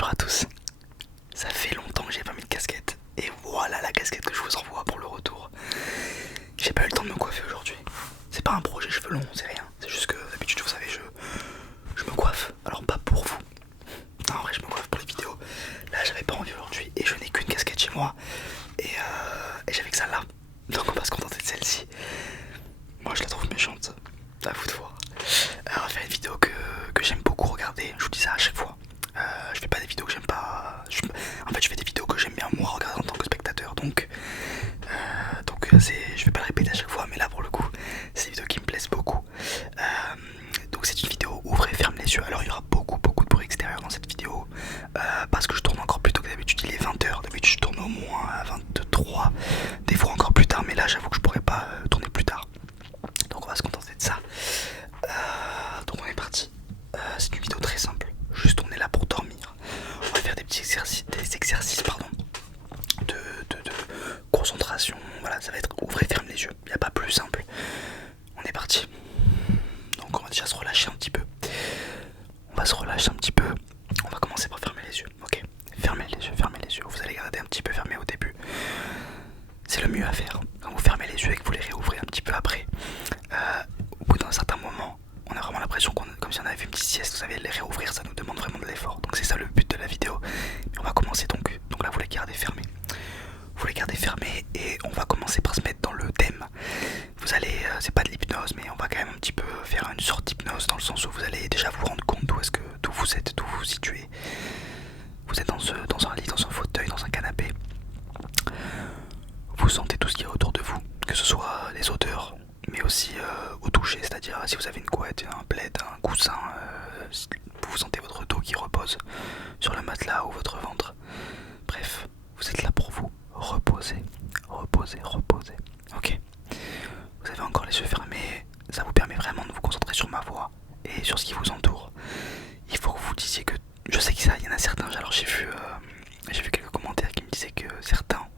bonjour à tous. Ça fait longtemps que j'ai pas mis de casquette. Et voilà la casquette que je vous envoie pour le retour. J'ai pas eu le temps de me coiffer aujourd'hui. C'est pas un projet cheveux longs, c'est rien. C'est juste que d'habitude, vous savez, je me coiffe. Alors pas pour vous. Non, en vrai, je me coiffe pour les vidéos. Là, j'avais pas envie aujourd'hui et je n'ai qu'une casquette chez moi. Et j'avais que celle-là. Donc on va se contenter de celle-ci. Moi, je la trouve méchante. À vous de voir. On va faire une vidéo que j'aime beaucoup regarder. Je vous dis ça à chaque fois. Je fais pas des vidéos que j'aime pas. En fait, je fais des vidéos que j'aime bien moi regarder en tant que spectateur. Donc je vais pas le répéter à chaque fois, mais là pour le coup, c'est des vidéos qui me plaisent beaucoup. Donc c'est une vidéo ouvrez, ferme les yeux. Alors il y aura beaucoup de bruit extérieur dans cette vidéo parce que je tourne encore plus tôt que d'habitude. Il est 20h. D'habitude, je tourne au moins à 23, des fois encore plus tard. Mais là, j'avoue que je pourrais pas tourner plus tard. Donc on va se contenter de ça. Donc on est parti. C'est une vidéo très simple. Juste on est là pour dormir. On va faire des petits exercices, de concentration. Voilà, ça va être ouvrez, ferme les yeux. Il n'y a pas plus simple. On est parti. Donc on va déjà se relâcher un petit peu. On va se relâcher un petit peu. On va commencer par fermer les yeux. Ok. Fermez les yeux, fermez les yeux. Vous allez garder un petit peu fermé au début. C'est le mieux à faire. Quand vous fermez les yeux et que vous les réouvrez un petit peu après, au bout d'un certain moment, on a vraiment l'impression comme si on avait fait une petite sieste. Vous savez, les réouvrir, ça nous demande vraiment de l'effort. Donc c'est ça le but de la vidéo. Et on va commencer donc. Donc là, vous les gardez fermés. Vous les gardez fermés et on va commencer par se mettre dans le thème. Vous allez, c'est pas de l'hypnose, mais on va quand même un petit peu faire une sorte d'hypnose dans le sens où vous allez déjà vous rendre compte d'où vous êtes, d'où vous vous situez. Vous êtes dans un lit, dans un fauteuil, dans un canapé. Vous sentez tout ce qui est autour de vous, que ce soit les odeurs, mais aussi au toucher, c'est-à-dire si vous avez une couette, un plaid, un coussin, vous sentez votre dos qui repose sur le matelas ou votre ventre. Bref, vous êtes là pour vous reposer, reposer, reposer. Ok. Vous avez encore les yeux fermés, ça vous permet vraiment de vous concentrer sur ma voix et sur ce qui vous entoure. Il faut que vous disiez que, je sais qu'il y en a certains, alors j'ai vu quelques commentaires qui me disaient que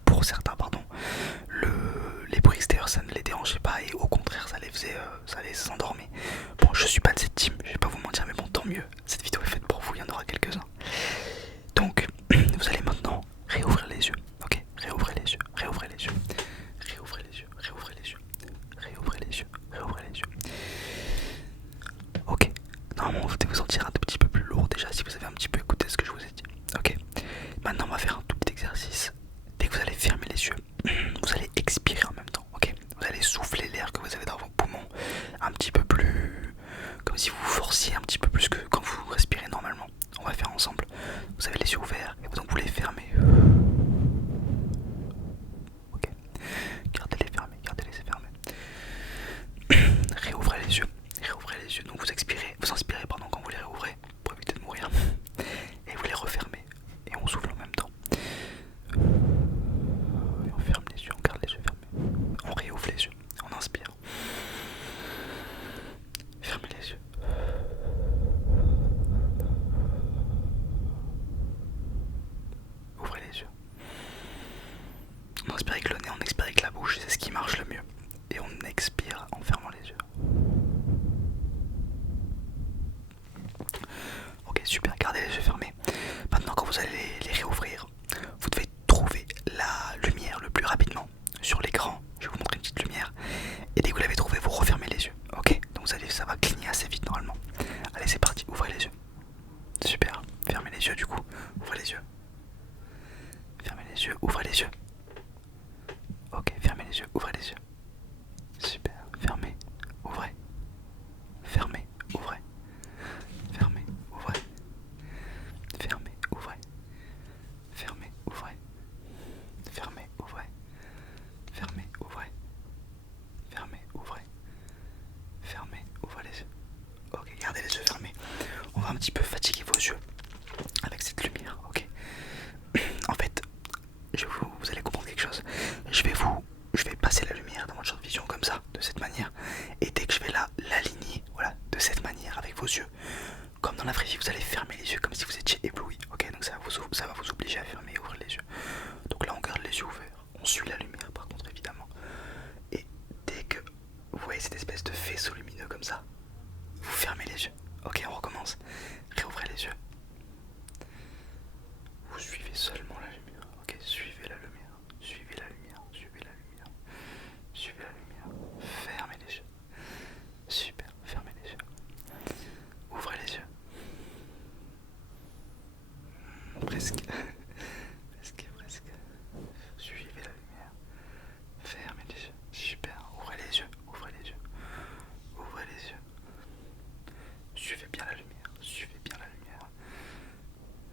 pour certains, les bruits extérieurs ça ne les dérangeait pas et au contraire ça les endormait. Bon, je suis pas de cette team, je vais pas vous mentir, mais bon, tant mieux. Cette vidéo est faite pour vous, il y en aura quelques-uns. Donc, vous allez maintenant réouvrir les yeux. Ok, réouvrez les yeux, réouvrez les yeux, réouvrez les yeux, réouvrez les yeux, réouvrez les yeux, réouvrez les yeux. Ok, normalement vous devez vous sentir un tout petit peu plus lourd déjà si vous avez un petit peu écouté ce que je vous ai dit. Ok, maintenant on va faire un tout petit exercice. Dès que vous allez fermer les yeux, vous allez expirer en même temps. Ok, vous allez souffler l'air que vous avez dans vos poumons un petit peu plus, comme si vous forciez un petit peu plus que quand vous respirez normalement. On va faire ensemble. Vous avez les yeux ouverts et donc vous les fermez. Ok, gardez-les fermés, gardez-les fermés. Réouvrez les yeux, réouvrez les yeux. Donc vous inspirez quand vous les réouvrez pour éviter de mourir. Et vous les refermez et on souffle en même temps. Et on ferme les yeux, on garde les yeux fermés. On réouvre les yeux, on inspire. Fermez les yeux. Ouvrez les yeux. On inspire avec le nez, on expire avec la bouche, c'est ce qui marche le mieux. Et on expire en fermant les yeux. Ok, super, gardez les yeux fermés. Maintenant, quand vous allez les réouvrir, vous devez trouver la lumière le plus rapidement sur l'écran. Je vais vous montrer une petite lumière. Et dès que vous l'avez trouvée, vous refermez les yeux. Ok, donc ça va cligner assez vite normalement. Allez, c'est parti, ouvrez les yeux. Super, fermez les yeux du coup. Ouvrez les yeux. Fermez les yeux, ouvrez les yeux. Ok, fermez les yeux, ouvrez les yeux. Super, fermez, ouvrez. Fermez, ouvrez. Fermez, ouvrez. Fermez, ouvrez. Fermez, ouvrez. Fermez, ouvrez. Fermez, ouvrez. Fermez, ouvrez. Fermez, ouvrez les yeux. Ok, gardez les yeux fermés. On va un petit peu fatiguer vos yeux avec cette lumière, ok. En fait, vous allez comprendre quelque chose. Je vais passer la lumière dans votre champ de vision comme ça, de cette manière. Et dès que je vais l'aligner, voilà, de cette manière avec vos yeux, comme dans la vraie vie, vous allez fermer les yeux comme si vous étiez ébloui. Ok, donc ça va vous obliger à fermer et ouvrir les yeux. Donc là, on garde les yeux ouverts. On suit la lumière, par contre, évidemment. Et dès que vous voyez cette espèce de faisceau lumineux comme ça, vous fermez les yeux. Ok, on recommence. Réouvrez les yeux. presque. Presque. Suivez la lumière. Fermez les yeux. Super. Ouvrez les yeux. Ouvrez les yeux. Ouvrez les yeux. Suivez bien la lumière. Suivez bien la lumière.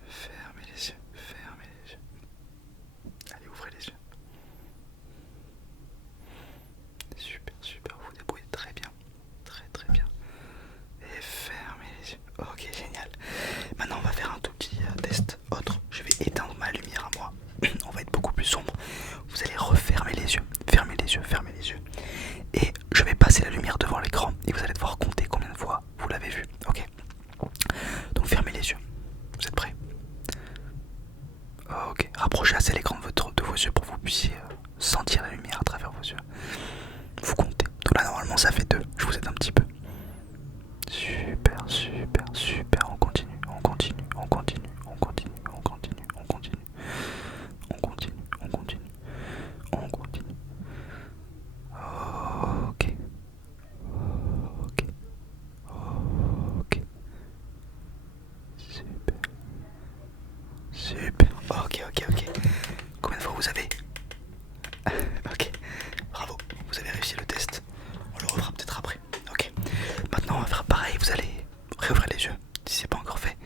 Fermez les yeux. Fermez les yeux. Allez, ouvrez les yeux. Super, super. Vous vous débrouillez très bien. Très bien. Et fermez les yeux. Ok, génial. Maintenant, on va faire un tout petit test autre. Je vais éteindre ma lumière à moi. On va être beaucoup plus sombre. Vous allez refermer les yeux. Fermez les yeux, fermez les yeux. Et je vais passer la lumière devant l'écran. Et vous allez devoir compter combien de fois vous l'avez vu. Ok. Donc fermez les yeux. Vous êtes prêts? Ok. Rapprochez assez l'écran de vos yeux pour que vous puissiez sentir la lumière à travers vos yeux. Vous comptez. Donc là, normalement, ça fait 2. Je vous aide un petit peu. Super. On continue. Ok. Super. Ok. Combien de fois vous avez? Ok. Bravo. Vous avez réussi le test. On le refera peut-être après. Ok. Maintenant, on va faire pareil. Vous allez réouvrir les yeux si c'est pas encore fait.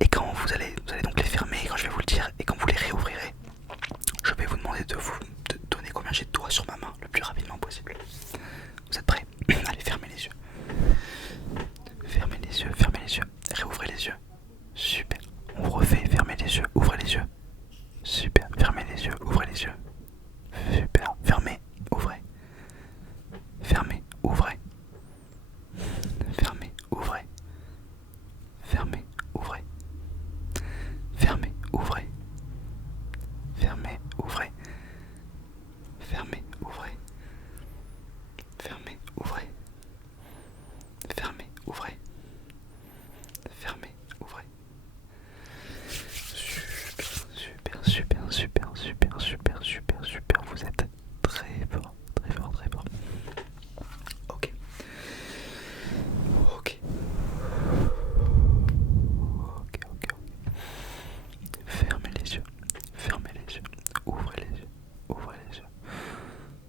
Et quand vous allez donc les fermer quand je vais vous le dire. Et quand vous les réouvrirez, je vais vous demander de donner combien j'ai de doigts sur ma main le plus rapidement possible. Vous êtes prêts? Allez, fermez les yeux. Fermez les yeux. Réouvrez les yeux. Super. On refait. Fermez les yeux. Ouvrez les yeux. Super. Fermez les yeux. Ouvrez les yeux. Super. Fermez. Ouvrez. Fermez. Ouvrez. Fermez. Ouvrez. Fermez. Ouvrez. Fermez. Ouvrez. Fermez. Ouvrez. Fermez. Ouvrez. Fermez. Ouvrez. Fermez. Ouvrez. Fermez. Ouvrez. Super. Vous êtes très fort. Ok. Fermez les yeux. Ouvrez les yeux.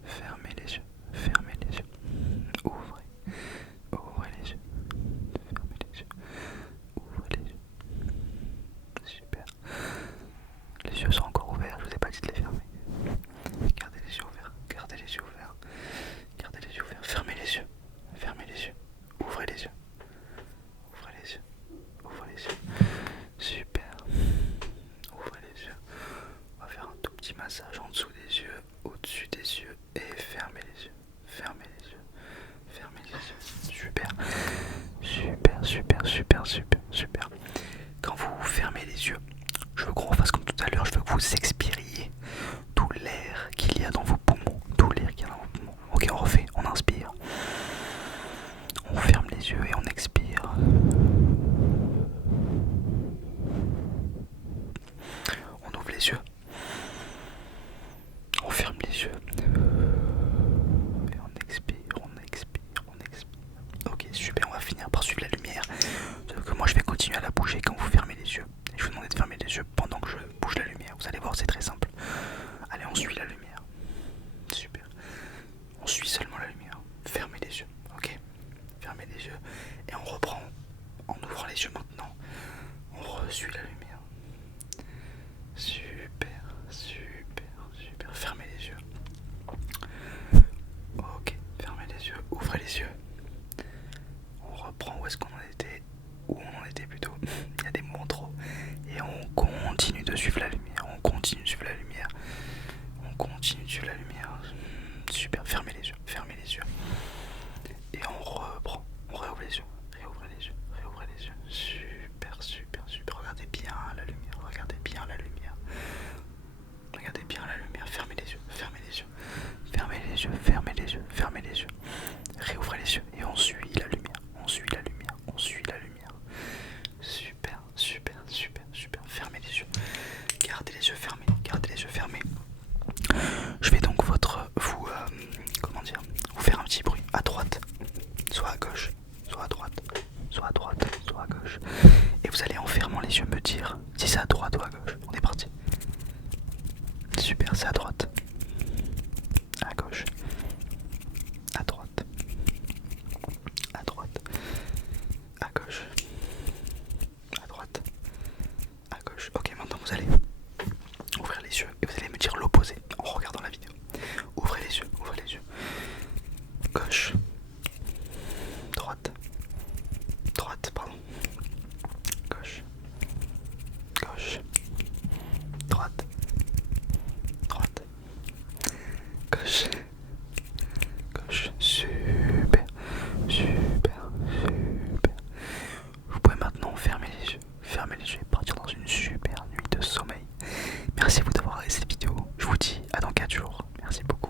Fermez les yeux. Ouvrez les yeux. Fermez les yeux. Ouvrez les yeux. Super. Les yeux sont encore ouverts, je vous ai pas dit de les fermer. Gardez les yeux ouverts. Fermez les yeux. Ouvrez les yeux. Super. Ouvrez les yeux. On va faire un tout petit massage en dessous des yeux, au-dessus des yeux et fermez les yeux. Super. Quand vous fermez les yeux, je veux qu'on refasse comme tout à l'heure, je veux que vous expiriez tout l'air qu'il y a dans vos poumons. Ok, on refait, on inspire. On ferme les yeux et on expire. On ouvre les yeux. On ferme les yeux. Et on expire. Ok, super, on va finir par suivre la lumière. Sauf que moi je vais continuer à la bouger quand vous fermez les yeux. Et je vous demande de fermer les yeux pendant que je bouge la lumière. Vous allez voir, c'est très simple. Allez, on suit la lumière. Super. On suit seulement la lumière. Fermez les yeux, ok? Fermez les yeux et on reprend en ouvrant les yeux maintenant. On resuit la lumière. Super. Fermez les yeux. Ok, fermez les yeux, ouvrez les yeux. On reprend où est-ce qu'on en était. Où on en était plutôt. Il y a des mots trop. Et on continue de suivre la lumière. Super, fermez les yeux. Et on reprend. On réouvre les yeux. Réouvrez les yeux. Super. Regardez bien la lumière. Fermez les yeux. Réouvrez les yeux. Et on suit la lumière. Super. Fermez les yeux. Gardez les yeux fermés. Je vais donc vous allez en fermant les yeux me dire si c'est à droite ou à gauche. On est parti. Super, c'est à droite. À gauche. À droite. À droite. À gauche. À droite. À gauche. Ok, maintenant vous allez ouvrir les yeux et vous allez me dire l'opposé en regardant la vidéo. Ouvrez les yeux, ouvrez les yeux. Gauche. Droite. Droite, pardon. Gauche. Gauche. Droite. Droite. Gauche. Gauche. Super. Super. Super. Vous pouvez maintenant fermer les yeux. Fermer les yeux et partir dans une super nuit de sommeil. Merci à vous d'avoir regardé cette vidéo. Je vous dis à dans 4 jours. Merci beaucoup.